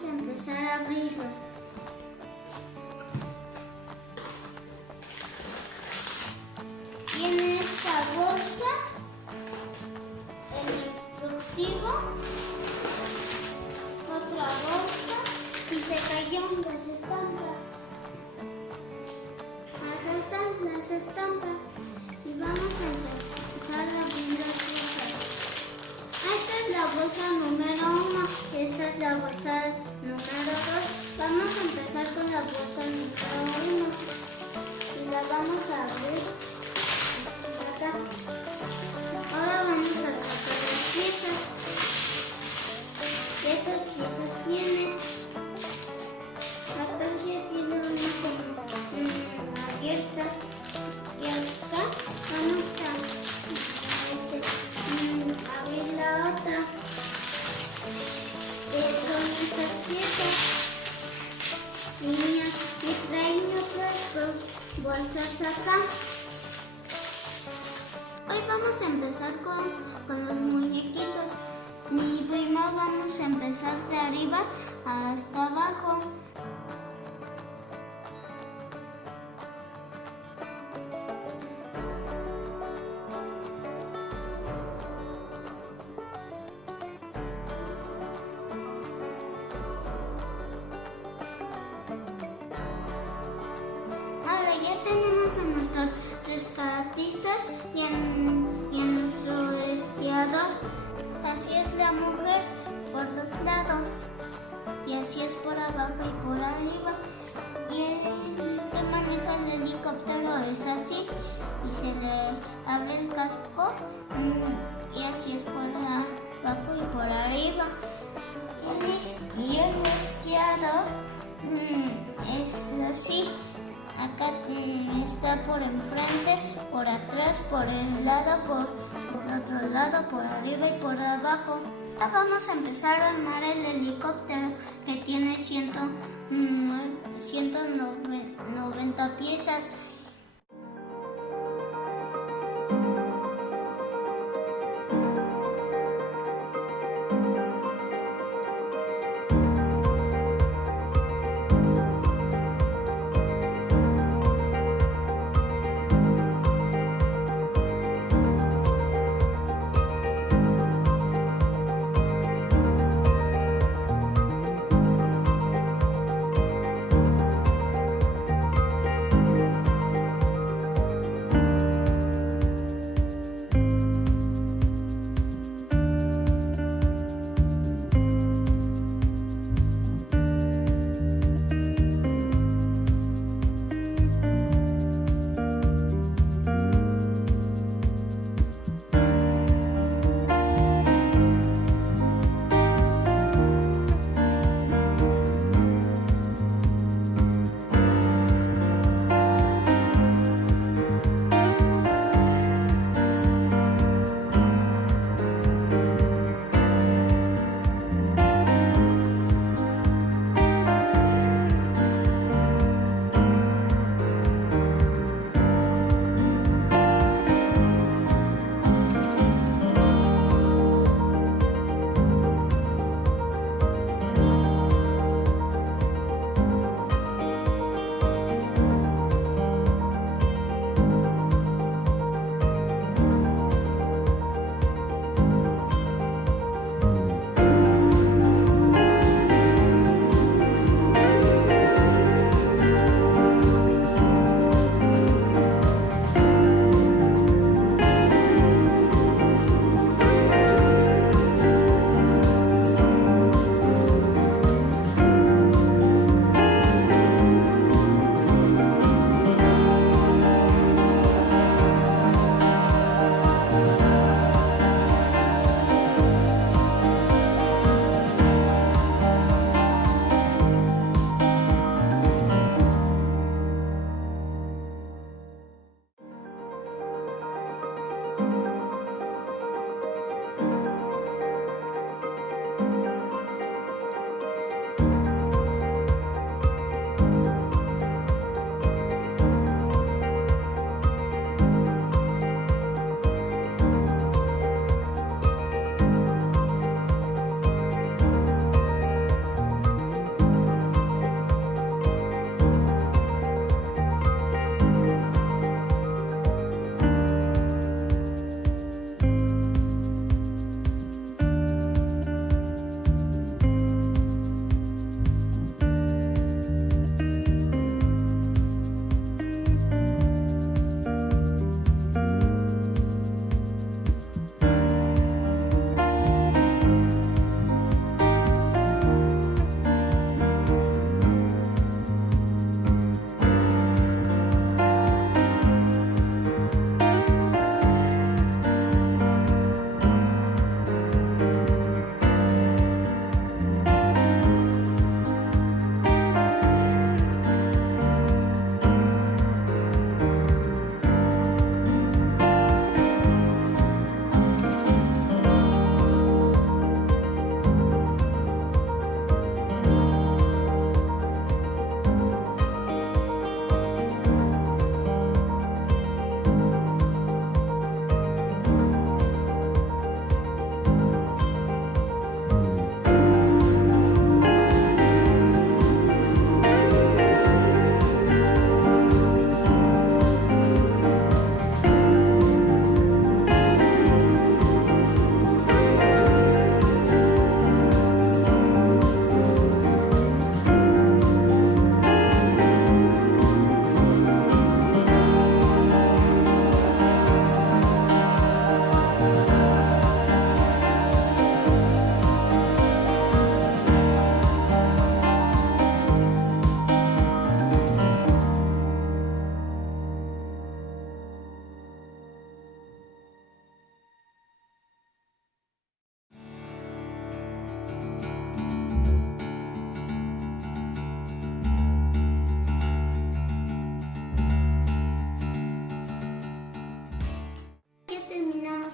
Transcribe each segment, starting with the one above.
vamos a empezar a abrirlo. Tiene esta bolsa, el instructivo, otra bolsa y se cayeron las estampas. Acá están las estampas y vamos a empezar a abrir las bolsas. Esta es la bolsa número 1, esta es la bolsa número 2. Vamos a empezar con la bolsa número 1 y la vamos a abrir acá. Ahora vamos a sacar las piezas. Estas piezas tienen, acá ya tiene una como abierta y acá vamos a abrir la otra. Son estas piezas y traen otras dos bolsas acá. Hoy vamos a empezar con los muñequitos. Mi primo vamos a empezar de arriba hasta abajo. Ahora ya tenemos a nuestros rescatistas y en nuestro esquiador. Así es la mujer por los lados y así es por abajo y por arriba. Y el que maneja el helicóptero es así y se le abre el casco y así es por abajo y por arriba. Y el esquiador es así. Acá está por enfrente, por atrás, por el lado, por otro lado, por arriba y por abajo. Ahora vamos a empezar a armar el helicóptero que tiene 190 piezas.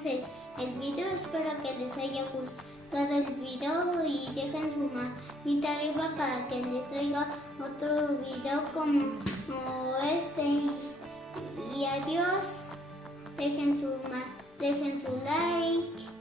terminamos el video. Espero que les haya gustado el video y dejen su manita arriba para que les traiga otro video como este. Y adiós. Dejen su like.